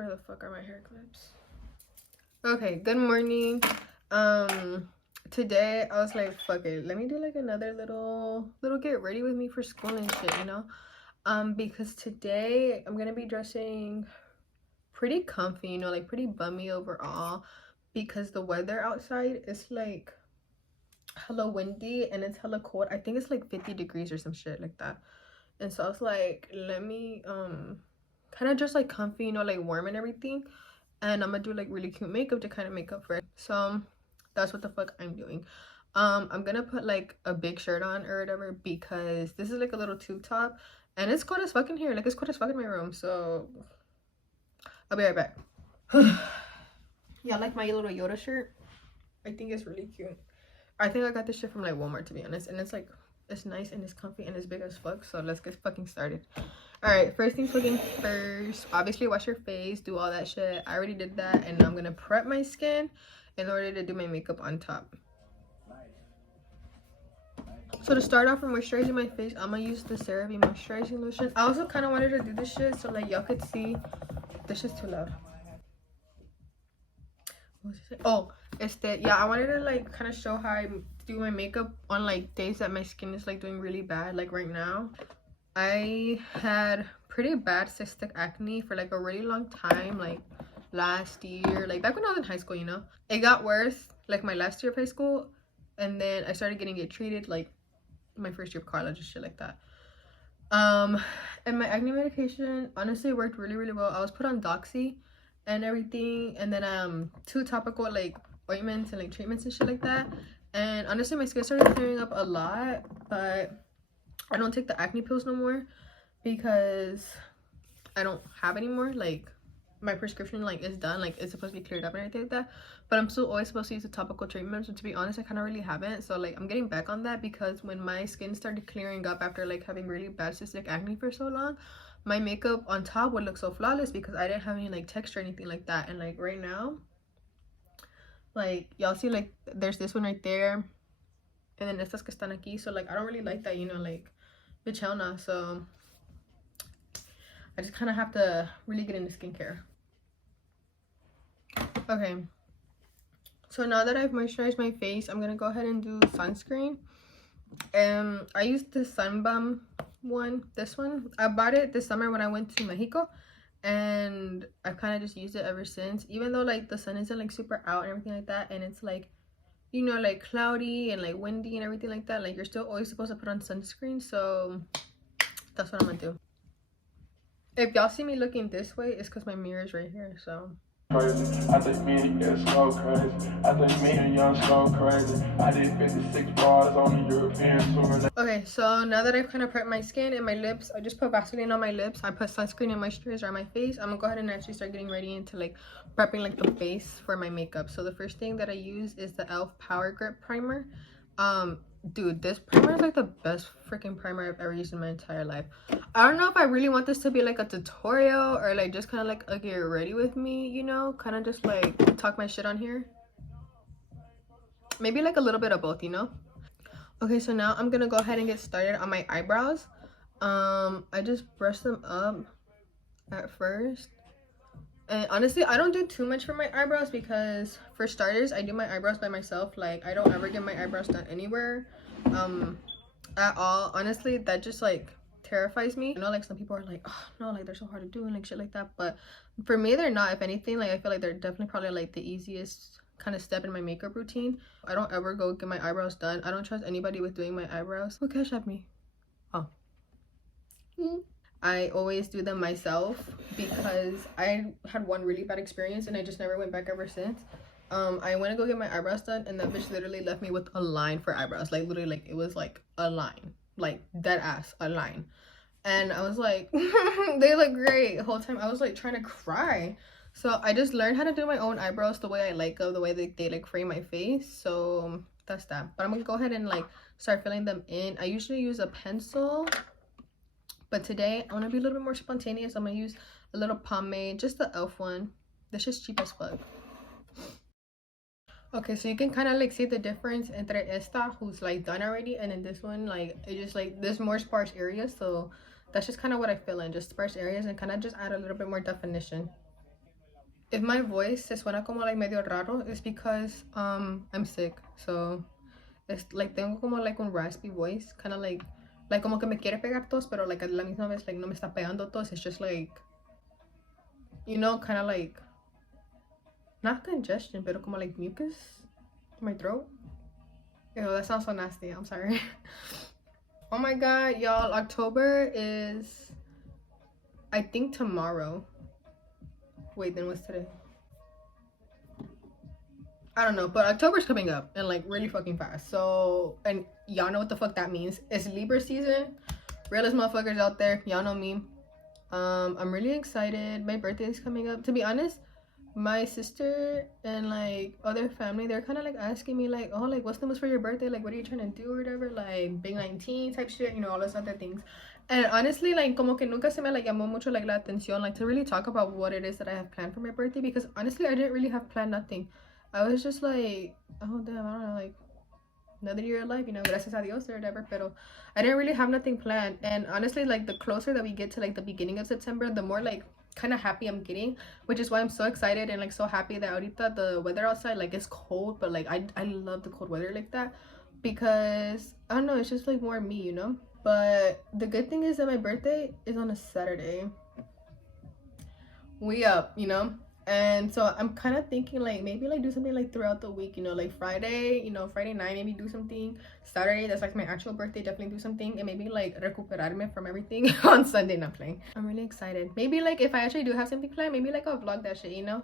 Where the fuck are my hair clips? Okay, good morning. Today I was like, fuck it, let me do like another little get ready with me for school and shit, you know? Because today I'm gonna be dressing pretty comfy, you know, like pretty bummy overall, because the weather outside is like hella windy and it's hella cold. I think it's like 50 degrees or some shit like that. And so I was like, let me kind of just like comfy, you know, like warm and everything. And I'm gonna do like really cute makeup to kind of make up for it. So that's what the fuck I'm doing. I'm gonna put like a big shirt on or whatever, because this is like a little tube top and it's cold as fuck in here. Like, it's cold as fuck in my room. So I'll be right back. Yeah, like my little Yoda shirt. I think it's really cute. I think I got this shit from like Walmart, to be honest, and it's like, it's nice and it's comfy and it's big as fuck. So let's get fucking started. All right, first things fucking first, obviously wash your face, do all that shit. I already did that, and I'm gonna prep my skin in order to do my makeup on top. So to start off, for moisturizing my face, I'm gonna use the CeraVe moisturizing lotion. I also kind of wanted to do this shit so like y'all could see. This is too loud. Oh, yeah, I wanted to like kind of show how I do my makeup on like days that my skin is like doing really bad. Like right now, I had pretty bad cystic acne for like a really long time, like last year, like back when I was in high school, you know. It got worse like my last year of high school, and then I started getting it treated like my first year of college and shit like that. And my acne medication honestly worked really well. I was put on Doxy and everything, and then 2 topical like ointments and like treatments and shit like that. And honestly, my skin started clearing up a lot, but I don't take the acne pills no more because I don't have any more. Like, my prescription like is done, like it's supposed to be cleared up and everything like that, but I'm still always supposed to use the topical treatments, and to be honest, I kind of really haven't. So like I'm getting back on that, because when my skin started clearing up after like having really bad cystic acne for so long, my makeup on top would look so flawless because I didn't have any like texture or anything like that. And like right now, like y'all see, like there's this one right there, and then estas que están aquí. So like I don't really like that, you know, like bitch, hell no. So I just kind of have to really get into skincare. Okay, so now that I've moisturized my face, I'm gonna go ahead and do sunscreen. I used the Sunbum one, this one. I bought it this summer when I went to Mexico, and I've kind of just used it ever since. Even though like the sun isn't like super out and everything like that, and it's like, you know, like cloudy and like windy and everything like that, like you're still always supposed to put on sunscreen. So that's what I'm gonna do. If y'all see me looking this way, it's because my mirror is right here. So crazy. I think me and you so crazy. I think me and young so crazy. I did 56 bars on the European tour. Okay, so now that I've kind of prepped my skin and my lips, I just put Vaseline on my lips. I put sunscreen and moisturizer on my face. I'm gonna go ahead and actually start getting ready into like prepping like the base for my makeup. So the first thing that I use is the e.l.f. Power Grip Primer. Dude, this primer is like the best freaking primer I've ever used in my entire life. I don't know if I really want this to be like a tutorial or like just kind of like a get ready with me, you know, kind of just like talk my shit on here. Maybe like a little bit of both, you know. Okay, so now I'm gonna go ahead and get started on my eyebrows. I just brush them up at first. And honestly, I don't do too much for my eyebrows because, for starters, I do my eyebrows by myself. Like, I don't ever get my eyebrows done anywhere at all. Honestly, that just like terrifies me. I know like some people are like, oh no, like they're so hard to do and like shit like that, but for me they're not. If anything, like I feel like they're definitely probably like the easiest kind of step in my makeup routine. I don't ever go get my eyebrows done. I don't trust anybody with doing my eyebrows. Who cash at me? Oh. I always do them myself because I had one really bad experience and I just never went back ever since. I went to go get my eyebrows done, and that bitch literally left me with a line for eyebrows. Like literally, like it was like a line, like dead ass a line. And I was like, they look great. The whole time I was like trying to cry. So I just learned how to do my own eyebrows the way I like, the way they like frame my face. So that's that. But I'm gonna go ahead and like start filling them in. I usually use a pencil, but today I want to be a little bit more spontaneous. I'm gonna use a little pomade, just the e.l.f. one. This is cheap as fuck. Okay, so you can kind of like see the difference entre esta, who's like done already, and then this one, like it just like there's more sparse areas. So that's just kind of what I fill in, just sparse areas, and kind of just add a little bit more definition. if my voice se suena como like medio raro, it's because I'm sick. So it's like tengo como like un raspy voice, kind of like como que me quiere pegar tos, pero like a la misma vez like no me está pegando tos. It's just like, you know, kind of like not congestion, pero como like mucus in my throat. Ew, that sounds so nasty. I'm sorry. Oh my god, y'all, October is, I think, tomorrow. Wait, then what's today? I don't know, but October's coming up and like really fucking fast. So, and y'all know what the fuck that means. It's Libra season. Realest motherfuckers out there, y'all know me. I'm really excited. My birthday is coming up. To be honest, my sister and like other family, they're kind of like asking me like, oh, like what's the most for your birthday? Like, what are you trying to do or whatever? Like, big 19 type shit, you know, all those other things. And honestly, like, como que nunca se me like llamó mucho like la atención, like to really talk about what it is that I have planned for my birthday, because honestly, I didn't really have planned nothing. I was just like, oh damn, I don't know, like another year of life, you know, gracias a Dios or whatever. Pero I didn't really have nothing planned. And honestly, like the closer that we get to like the beginning of September, the more like kind of happy I'm getting, which is why I'm so excited and like so happy that ahorita the weather outside like it's cold, but like I love the cold weather like that, because I don't know, it's just like more me, you know. But the good thing is that my birthday is on a Saturday. We up, you know. And so I'm kind of thinking like maybe like do something like throughout the week, you know, like Friday, you know, Friday night maybe do something. Saturday, that's like my actual birthday, definitely do something. And maybe like recuperarme from everything on Sunday. Not playing. I'm really excited. Maybe like if I actually do have something planned, maybe like I'll vlog that shit, you know.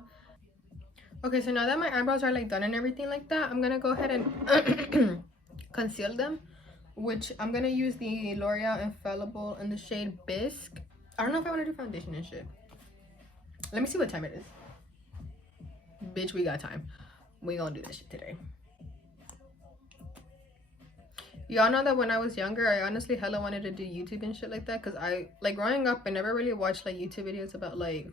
Okay, so now that my eyebrows are like done and everything like that, I'm gonna go ahead and conceal them, which I'm gonna use the L'Oreal Infallible in the shade Bisque. I don't know if I want to do foundation and shit. Let me see what time it is. Bitch, we got time. We gonna do this shit today. Y'all know that when I was younger, I honestly hella wanted to do YouTube and shit like that, because I like growing up I never really watched like YouTube videos about like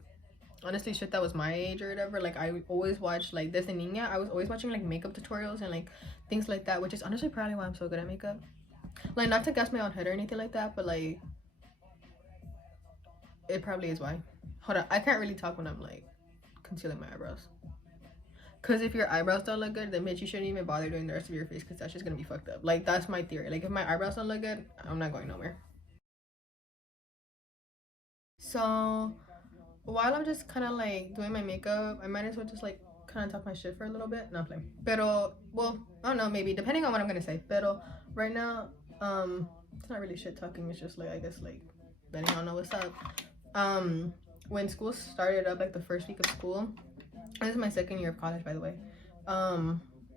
honestly shit that was my age or whatever. Like I always watched like desde niña, I was always watching like makeup tutorials and like things like that, which is honestly probably why I'm so good at makeup. Like not to gas my own head or anything like that, but like it probably is why. Hold on, I can't really talk when I'm like concealing my eyebrows. Because if your eyebrows don't look good, then bitch, you shouldn't even bother doing the rest of your face, because that's just gonna be fucked up. Like, that's my theory. Like, if my eyebrows don't look good, I'm not going nowhere. So, while I'm just kind of like doing my makeup, I might as well just like kind of talk my shit for a little bit. Not playing. Pero, well, I don't know, maybe, depending on what I'm gonna say. Pero, right now, it's not really shit talking. It's just like, I guess, like, letting y'all know what's up. When school started up, like the first week of school, this is my second year of college, by the way.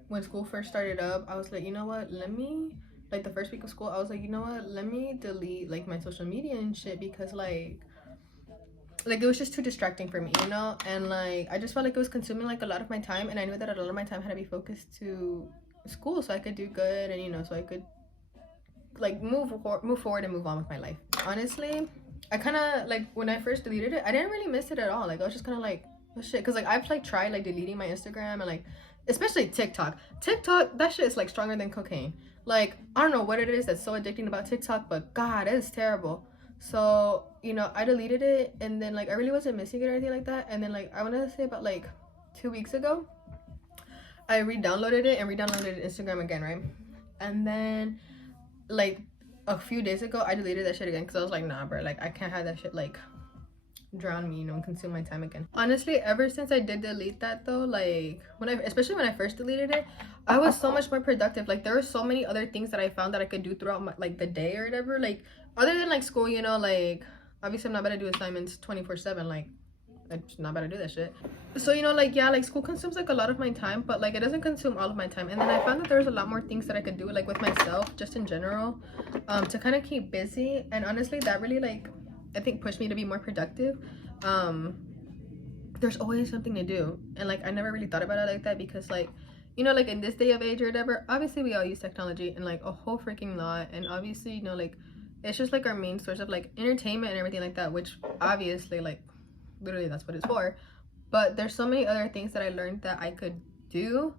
When school first started up, I was like, you know what, let me, like the first week of school, I was like, you know what, let me delete like my social media and shit, because like it was just too distracting for me, you know. And like I just felt like it was consuming like a lot of my time, and I knew that a lot of my time had to be focused to school so I could do good, and you know, so I could like move forward and move on with my life. Honestly, I kind of like when I first deleted it, I didn't really miss it at all. Like I was just kind of like, oh shit, because like I've like tried like deleting my Instagram and like especially TikTok. TikTok, that shit is like stronger than cocaine. Like I don't know what it is that's so addicting about TikTok, but God, it is terrible. So you know, I deleted it, and then like I really wasn't missing it or anything like that. And then like I want to say about like 2 weeks ago, I re-downloaded it and re-downloaded Instagram again, right? And then like a few days ago, I deleted that shit again, because I was like, nah, bro, like I can't have that shit like drown me, you know, and consume my time again. Honestly, ever since I did delete that though, like especially when I first deleted it, I was so much more productive. Like there were so many other things that I found that I could do throughout my like the day or whatever, like other than like school, you know. Like obviously I'm not about to do assignments 24/7, like I'm just not about to do that shit. So you know, like yeah, like school consumes like a lot of my time, but like it doesn't consume all of my time. And then I found that there was a lot more things that I could do like with myself, just in general, to kind of keep busy. And honestly, that really like I think pushed me to be more productive. There's always something to do, and like I never really thought about it like that, because like you know, like in this day of age or whatever, obviously we all use technology and like a whole freaking lot, and obviously you know, like it's just like our main source of like entertainment and everything like that, which obviously like literally that's what it's for. But there's so many other things that I learned that I could do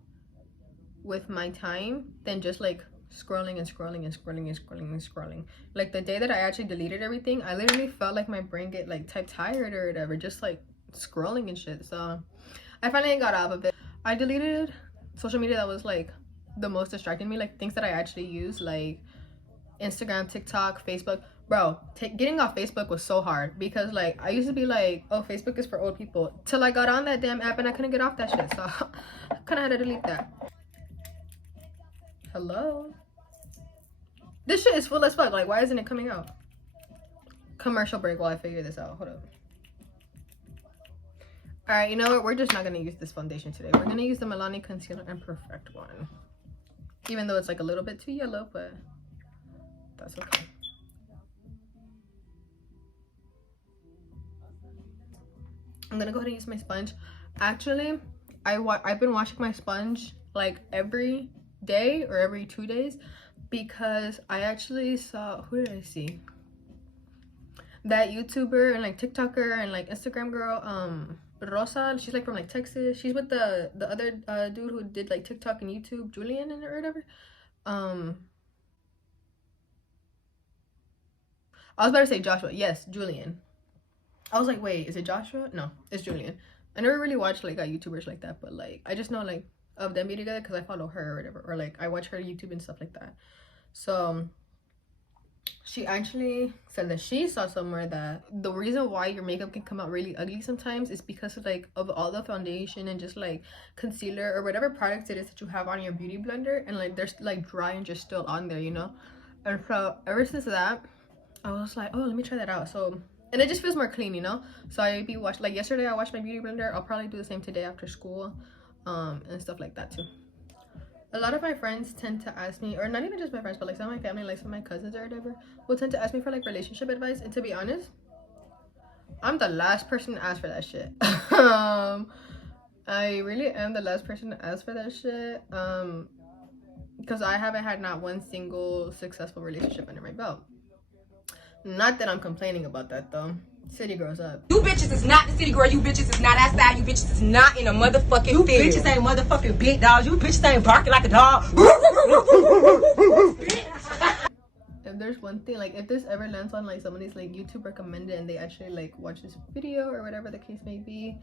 with my time than just like scrolling and scrolling and scrolling and scrolling and scrolling. Like the day that I actually deleted everything, I literally felt like my brain get like type tired or whatever, just like scrolling and shit. So I finally got off of it. I deleted social media that was like the most distracting me, like things that I actually use, like Instagram, TikTok, Facebook. Bro, getting off Facebook was so hard because like I used to be like, oh, Facebook is for old people, till I got on that damn app and I couldn't get off that shit. So I kind of had to delete that. Hello, this shit is full as fuck. Like, why isn't it coming out? Commercial break while I figure this out. Hold up. All right, you know what, we're just not gonna use this foundation today. We're gonna use the Milani Concealer and Perfect one, even though it's like a little bit too yellow, but that's okay. I'm gonna go ahead and use my sponge. Actually, I've been washing my sponge like every day or every 2 days because I actually saw, who did I see? That YouTuber and like TikToker and like Instagram girl, Rosa. She's like from like Texas. She's with the other dude who did like TikTok and YouTube, Julian and or whatever. I was about to say Joshua. Yes, Julian. I was like, wait, is it Joshua? No, it's Julian. I never really watched like YouTubers like that, but like I just know like of them being together because I follow her or whatever, or like I watch her YouTube and stuff like that. So she actually said that she saw somewhere that the reason why your makeup can come out really ugly sometimes is because of like of all the foundation and just like concealer or whatever products it is that you have on your beauty blender, and like there's like dry and just still on there, you know. And so ever since that I was like, oh, let me try that out. So, and it just feels more clean, you know. So I be watched, like yesterday I watched my beauty blender. I'll probably do the same today after school, and stuff like that too. A lot of my friends tend to ask me, or not even just my friends, but like some of my family, like some of my cousins or whatever, will tend to ask me for like relationship advice. And to be honest, I'm the last person to ask for that shit. I really am the last person to ask for that shit. Because I haven't had not one single successful relationship under my belt. Not that I'm complaining about that though. City grows up. You bitches is not the city girl. You bitches is not outside. You bitches is not in a motherfucking You field. Bitches ain't motherfucking big dogs. You bitches ain't barking like a dog. If there's one thing, like if this ever lands on like somebody's like YouTube recommended and they actually like watch this video or whatever the case may be,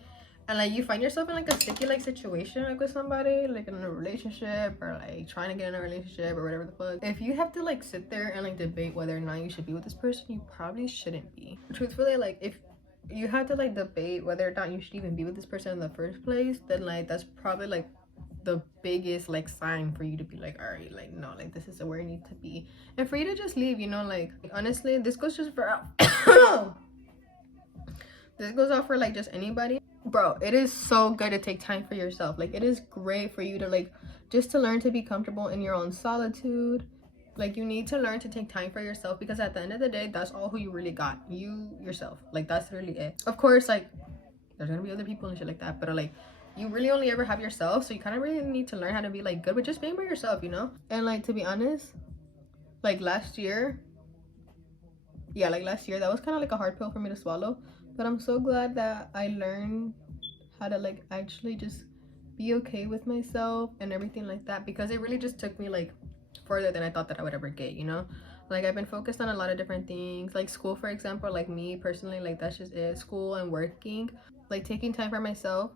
and like you find yourself in like a sticky like situation like with somebody, like in a relationship or like trying to get in a relationship or whatever the fuck, if you have to like sit there and like debate whether or not you should be with this person, you probably shouldn't be. Truthfully, like if you have to like debate whether or not you should even be with this person in the first place, then like that's probably like the biggest like sign for you to be like, all right, like no, like this is where I need to be, and for you to just leave, you know. Like honestly, this goes just for this goes out for like just anybody. Bro, it is so good to take time for yourself. Like it is great for you to like just to learn to be comfortable in your own solitude. Like you need to learn to take time for yourself, because at the end of the day, that's all who you really got, you yourself. Like that's really it. Of course, like there's gonna be other people and shit like that, but like you really only ever have yourself, so you kind of really need to learn how to be like good with just being by yourself, you know. And like to be honest, like last year, yeah, like last year, that was kind of like a hard pill for me to swallow. But I'm so glad that I learned how to like actually just be okay with myself and everything like that, because it really just took me like further than I thought that I would ever get, you know. Like I've been focused on a lot of different things, like school for example. Like me personally, like that's just it, school and working. Like taking time for myself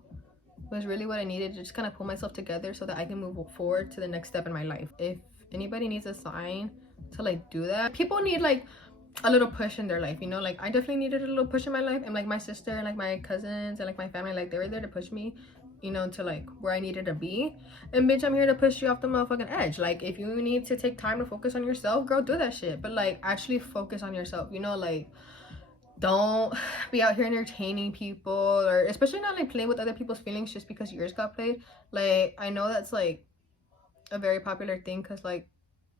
was really what I needed to just kind of pull myself together so that I can move forward to the next step in my life. If anybody needs a sign to like do that, people need like a little push in their life, you know. Like I definitely needed a little push in my life, and like my sister and like my cousins and like my family, like they were there to push me, you know, to like where I needed to be. And bitch, I'm here to push you off the motherfucking edge. Like if you need to take time to focus on yourself, girl, do that shit, but like actually focus on yourself, you know. Like don't be out here entertaining people, or especially not like playing with other people's feelings just because yours got played. Like I know that's like a very popular thing, because like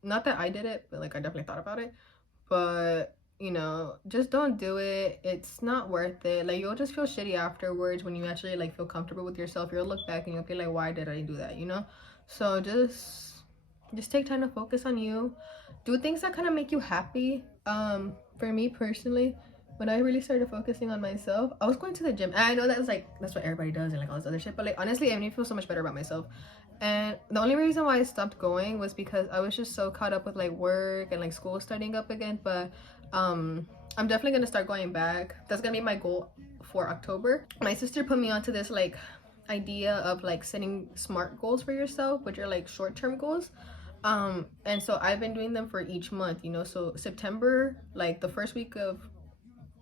not that I did it, but like I definitely thought about it. But you know, just don't do it. It's not worth it. Like you'll just feel shitty afterwards. When you actually like feel comfortable with yourself, you'll look back and you'll be like, why did I do that, you know? So just take time to focus on you. Do things that kind of make you happy. For me personally, when I really started focusing on myself, I was going to the gym, and I know that was like that's what everybody does and like all this other shit, but like honestly, it made me feel so much better about myself. And the only reason why I stopped going was because I was just so caught up with like work and like school starting up again. But I'm definitely gonna start going back. That's gonna be my goal for October. My sister put me onto this like idea of like setting SMART goals for yourself, which are like short-term goals. And so I've been doing them for each month, you know. So September, like the first week of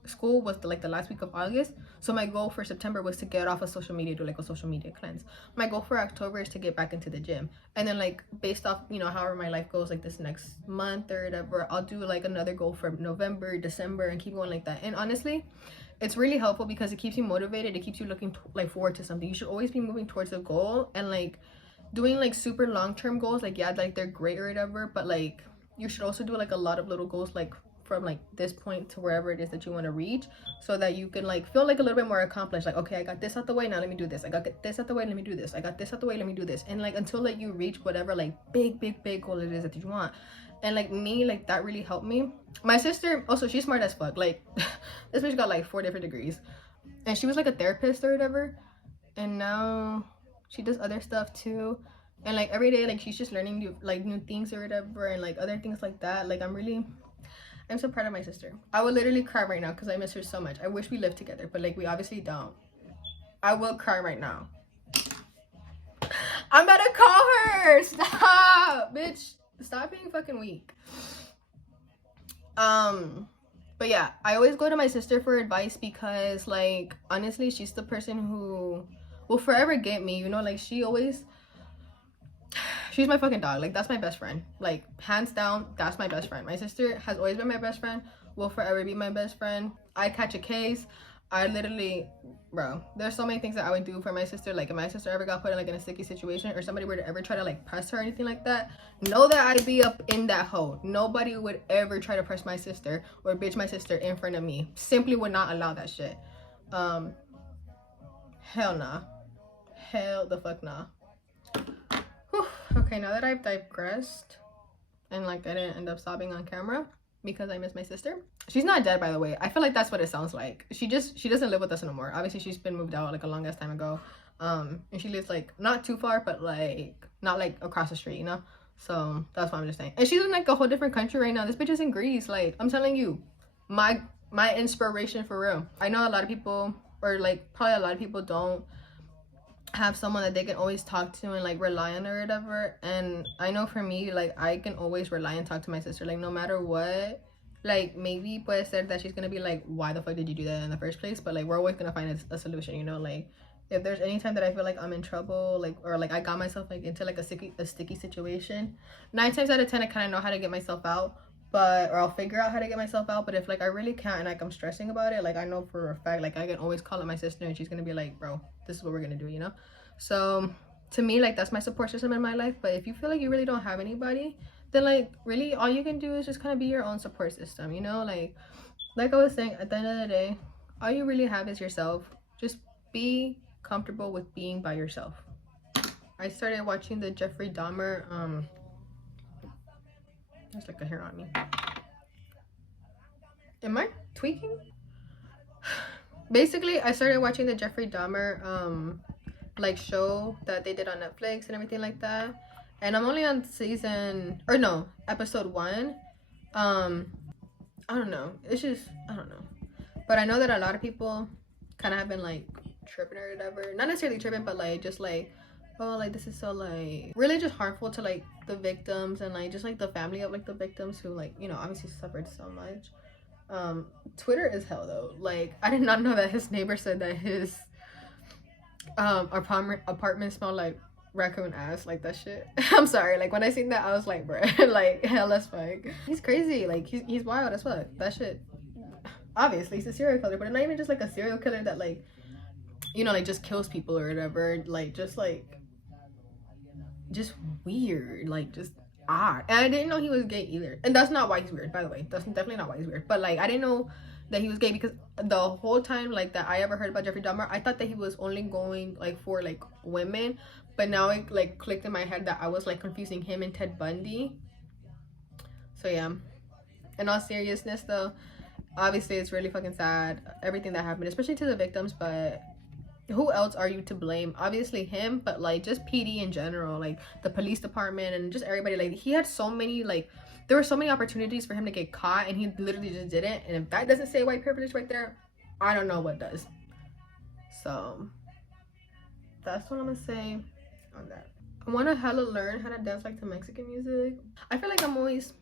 school was like the last week of August. So my goal for September was to get off of social media, do like a social media cleanse. My goal for October is to get back into the gym. And then like based off, you know, however my life goes like this next month or whatever, I'll do like another goal for November, December, and keep going like that. And honestly, it's really helpful because it keeps you motivated. It keeps you looking like forward to something. You should always be moving towards a goal, and like doing like super long-term goals, like yeah, like they're great or whatever, but like you should also do like a lot of little goals, like from like this point to wherever it is that you want to reach, so that you can like feel like a little bit more accomplished. Like, okay, I got this out the way, now let me do this. I got this out the way, let me do this. I got this out the way, let me do this. And like until like you reach whatever like big goal it is that you want. And like me, like that really helped me. My sister also, she's smart as fuck. Like this bitch got like 4 different degrees, and she was like a therapist or whatever, and now she does other stuff too. And like every day, like she's just learning new things or whatever, and like other things like that. Like I'm so proud of my sister. I would literally cry right now because I miss her so much. I wish we lived together, but like we obviously don't. I will cry right now. I'm about to call her. Stop, bitch. Stop being fucking weak. But yeah, I always go to my sister for advice because like honestly, she's the person who will forever get me, you know. Like she's my fucking dog. Like that's my best friend. Like hands down, that's my best friend. My sister has always been my best friend, will forever be my best friend. I catch a case, I literally, bro, there's so many things that I would do for my sister. Like if my sister ever got put in like in a sticky situation, or somebody were to ever try to like press her or anything like that, know that I'd be up in that hole. Nobody would ever try to press my sister or bitch my sister in front of me. Simply would not allow that shit. Hell nah. Hell the fuck nah. Whew. Okay, now that I've digressed and like I didn't end up sobbing on camera because I miss my sister. She's not dead, by the way. I feel like that's what it sounds like. She doesn't live with us anymore. Obviously she's been moved out like a long ass time ago. And she lives like not too far, but like not like across the street, you know. So that's what I'm just saying. And she's in like a whole different country right now. This bitch is in Greece. Like I'm telling you, my inspiration for real. I know a lot of people, or like probably a lot of people, don't have someone that they can always talk to and like rely on or whatever. And I know for me, like I can always rely and talk to my sister, like no matter what. Like maybe puede ser that she's gonna be like, why the fuck did you do that in the first place, but like we're always gonna find a solution, you know. Like if there's any time that I feel like I'm in trouble, like, or like I got myself like into like a sticky situation, 9 times out of 10 I kind of know how to get myself out, but or I'll figure out how to get myself out. But if like I really can't and like I'm stressing about it, like I know for a fact like I can always call up my sister and she's gonna be like, bro, this is what we're gonna do, you know. So to me, like that's my support system in my life. But if you feel like you really don't have anybody, then like really all you can do is just kind of be your own support system, you know. Like I was saying, at the end of the day, all you really have is yourself. Just be comfortable with being by yourself. I started watching the Jeffrey Dahmer there's like a hair on me. Am I tweaking? Basically, I started watching the Jeffrey Dahmer like show that they did on Netflix and everything like that. And I'm only on episode 1. I don't know. It's just, I don't know. But I know that a lot of people kind of have been like tripping or whatever. Not necessarily tripping, but like just like, oh, like this is so like really just harmful to like the victims and like just like the family of like the victims who like, you know, obviously suffered so much. Twitter is hell though. Like I did not know that his neighbor said that his apartment smelled like raccoon ass. Like that shit. I'm sorry, like when I seen that I was like, bruh, like hell as fuck. He's crazy. Like he's wild as fuck. That shit, obviously he's a serial killer, but not even just like a serial killer that like, you know, like just kills people or whatever. Like just weird, like just odd. And I didn't know he was gay either, and that's not why he's weird, by the way. That's definitely not why he's weird, but like I didn't know that he was gay because the whole time like that I ever heard about Jeffrey Dahmer, I thought that he was only going like for like women. But now it like clicked in my head that I was like confusing him and Ted Bundy. So yeah, in all seriousness though, obviously it's really fucking sad everything that happened, especially to the victims. But who else are you to blame? Obviously him, but like just PD in general, like the police department and just everybody. Like he had so many, like there were so many opportunities for him to get caught and he literally just didn't. And if that doesn't say white privilege right there, I don't know what does. So that's what I'm gonna say on that. I want to hella learn how to dance like to Mexican music. I feel like I'm always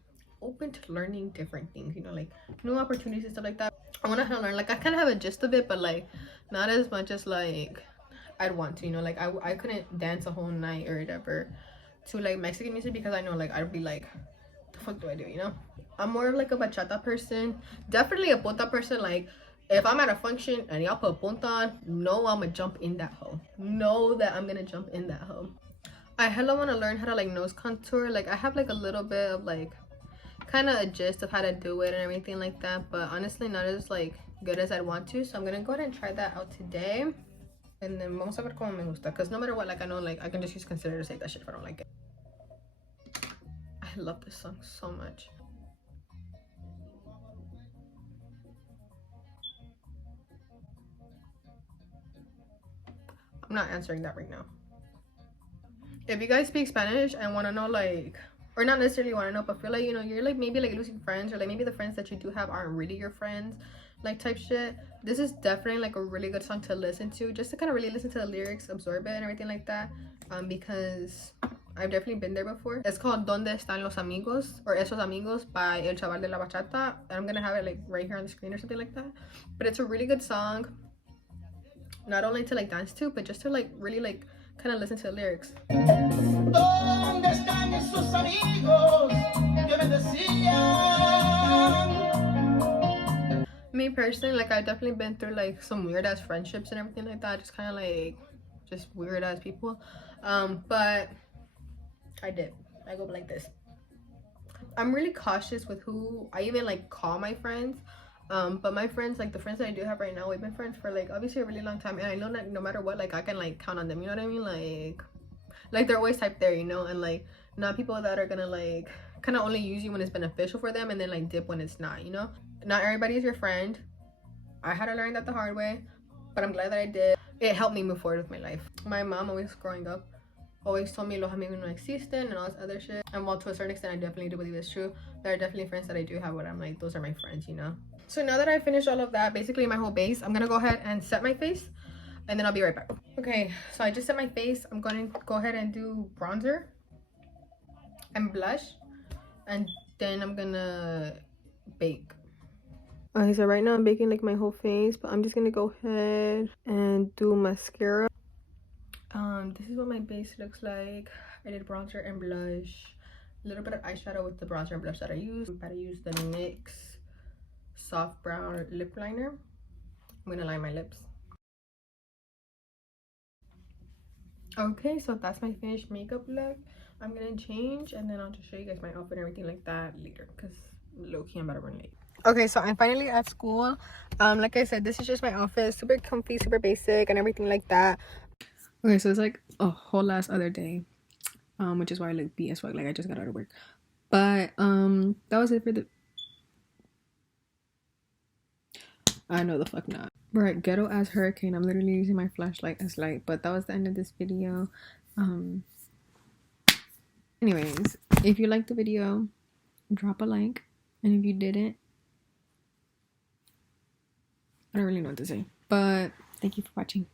open to learning different things, you know, like new opportunities and stuff like that. I want to hella learn. Like I kind of have a gist of it, but like not as much as like I'd want to, you know. Like I couldn't dance a whole night or whatever to like Mexican music because I know like I'd be like, the fuck do I do, you know? I'm more of like a bachata person, definitely a punta person. Like if I'm at a function and y'all put punta on, know I'm gonna jump in that hoe. Know that I'm gonna jump in that hoe. I hella want to learn how to like nose contour. Like I have like a little bit of like kind of a gist of how to do it and everything like that, but honestly not as like good as I'd want to. So I'm gonna go ahead and try that out today, and then vamos a ver cómo me gusta, because no matter what, like I know like I can just use consider to save that shit if I don't like it. I love this song so much. I'm not answering that right now. If you guys speak Spanish and want to know like, or not necessarily want to know, but feel like, you know, you're like maybe like losing friends, or like maybe the friends that you do have aren't really your friends, like type shit, this is definitely like a really good song to listen to, just to kind of really listen to the lyrics, absorb it and everything like that, because I've definitely been there before. It's called Donde Están los Amigos, or Esos Amigos, by El Chaval de la Bachata, and I'm gonna have it like right here on the screen or something like that. But it's a really good song, not only to like dance to, but just to like really like kind of listen to the lyrics. ¿Dónde están esos amigos que me decían? Me personally, like I've definitely been through like some weird ass friendships and everything like that, just kind of like just weird ass people, but I go like this. I'm really cautious with who I even like call my friends, but my friends, like the friends that I do have right now, we've been friends for like obviously a really long time, and I know that no matter what, like I can like count on them, you know what I mean? Like they're always type there, you know, and like not people that are gonna like kind of only use you when it's beneficial for them and then like dip when it's not, you know. Not everybody is your friend. I had to learn that the hard way, but I'm glad that I did. It helped me move forward with my life. My mom always growing up always told me los amigos no existen and all this other shit, and while to a certain extent I definitely do believe it's true, there are definitely friends that I do have where I'm like, those are my friends, you know. So now that I finished all of that, basically my whole base, I'm gonna go ahead and set my face, and then I'll be right back. Okay, so I just set my face. I'm going to go ahead and do bronzer and blush, and then I'm gonna bake. Okay, so right now I'm baking like my whole face, but I'm just gonna go ahead and do mascara. This is what my base looks like. I did bronzer and blush, a little bit of eyeshadow with the bronzer and blush that I used. I'm about to use the NYX soft brown lip liner. I'm gonna line my lips. Okay, so that's my finished makeup look. I'm gonna change and then I'll just show you guys my outfit and everything like that later, because low-key I'm about to run late. Okay, so I'm finally at school. Like I said, this is just my outfit, super comfy, super basic and everything like that. Okay, so it's like a whole last other day, which is why I look beat as fuck, like I just got out of work. But that was it for the I know the fuck not. We're at ghetto ass hurricane. I'm literally using my flashlight as light, but that was the end of this video. Anyways, if you liked the video, drop a like, and if you didn't, I don't really know what to say, but thank you for watching.